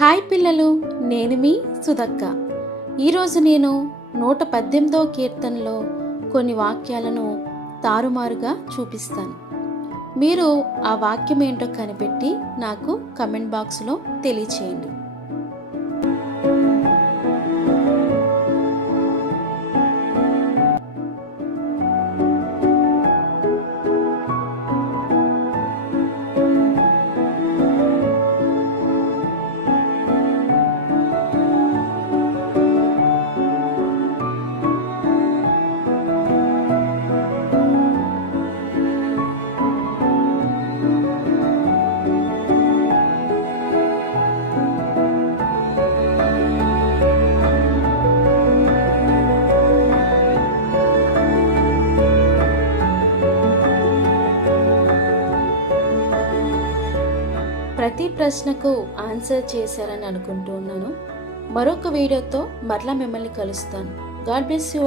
Hi పిల్లలు, నేను మీ సుధక్క. ఈరోజు నేను 118వ కీర్తనలో కొన్ని వాక్యాలను తారుమారుగా చూపిస్తాను. మీరు ఆ వాక్యం ఏంటో కనిపెట్టి నాకు కమెంట్ బాక్స్లో తెలియచేయండి. ప్రతి ప్రశ్నకు ఆన్సర్ చేశారని అనుకుంటున్నాను. మరొక వీడియోతో మరలా మిమ్మల్ని కలుస్తాను. God bless you all.